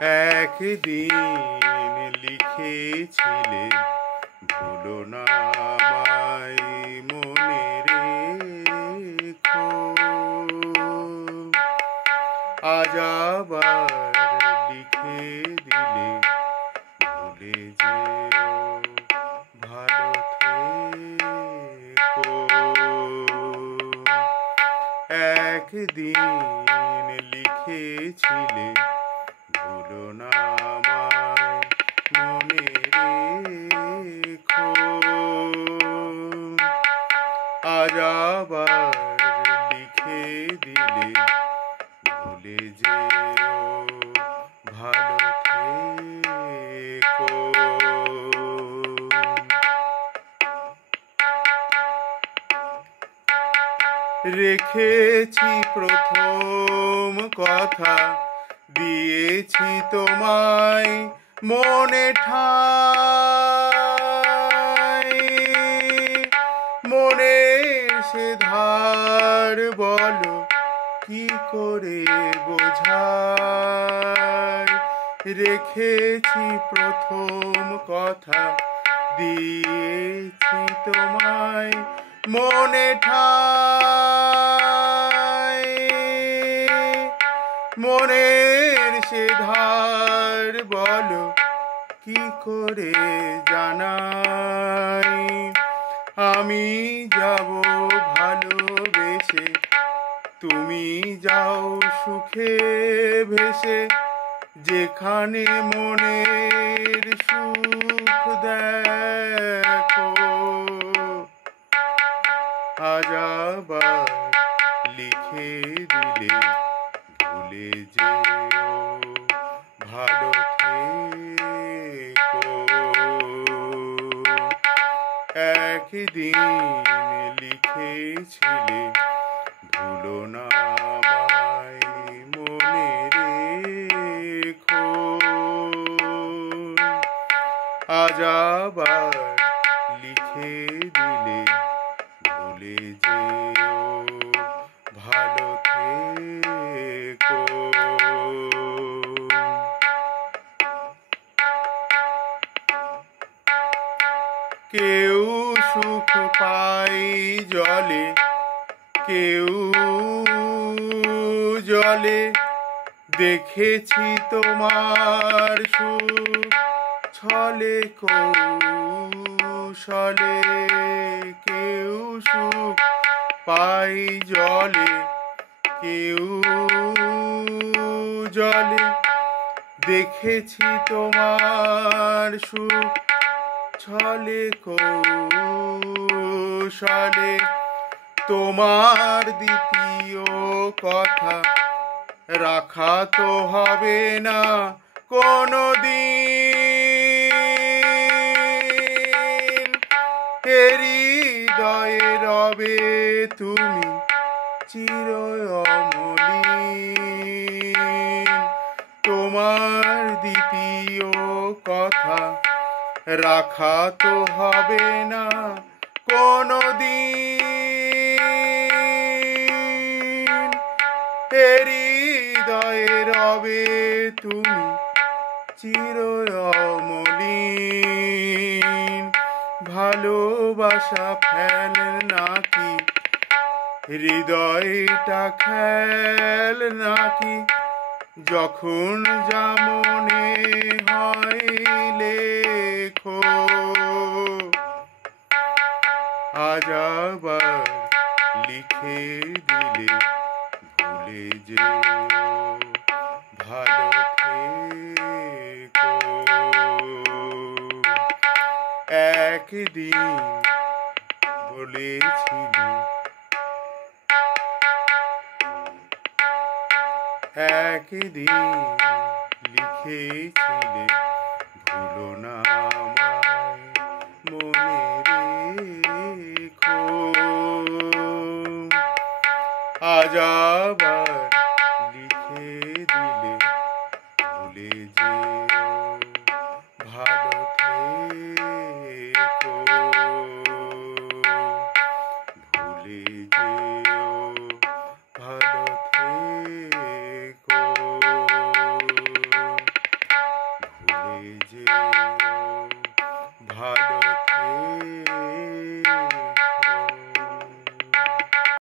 একদিন লিখেছিলে ভুলো না আমায় মনে রেখো, আজ আবার লিখে দিলে ভুলে যেও ভালো থেকো। একদিন লিখেছিলে ভুলো না আমায় মনে রেখো, আজ আবার লিখে দিলে ভুলে যেও ভালো থেকো। রেখেছি প্রথম কথা, দিয়েছি তোমায় মনে ঠাই, মনের সে ধার বলো কি করে বোঝাই। রেখেছি প্রথম কথা, দিয়েছি তোমায় মনে ঠাই, মনের সে ধার বলো কি করে জানাই। আমি যাব ভালোবেসে, তুমি যাও সুখে ভেসে, যেখানে মনের সুখ দেখো। আজ আবার লিখে দিলে ভুলে যেও ভালো থেকো। একদিন লিখেছিলে ভুলো না আমায় মনে রেখো, আজ আবার লিখে দিলে ভুলে যেও ভালো থেকো। কেউ সুখ পাই জলে, কেউ জলে, দেখেছি তোমার সুখ ছলে কৌশলে। কেউ সুখ পাই জলে, কেউ জলে, দেখেছি তোমার সুখ ছলে কৌশলে। তোমার দ্বিতীয় কথা রাখা তো হবে না কোনো দিন, হৃদয়ে রবে তুমি চির অমলিন। তোমার দ্বিতীয় কথা রাখা তো হবে না কোনো দিন, হৃদয়ে রবে তুমি চির অমলিন। ভালোবাসা ফেল নাকি, হৃদয়টা খেল নাকি, যখন যা মনে হয় লেখো। আজ আবার লিখে দিলে ভুলে যেও ভালো থেকো। একদিন বলেছিলে, একদিন লিখেছিলে ভুলো না আমায় মনে রেখো, আজ আবার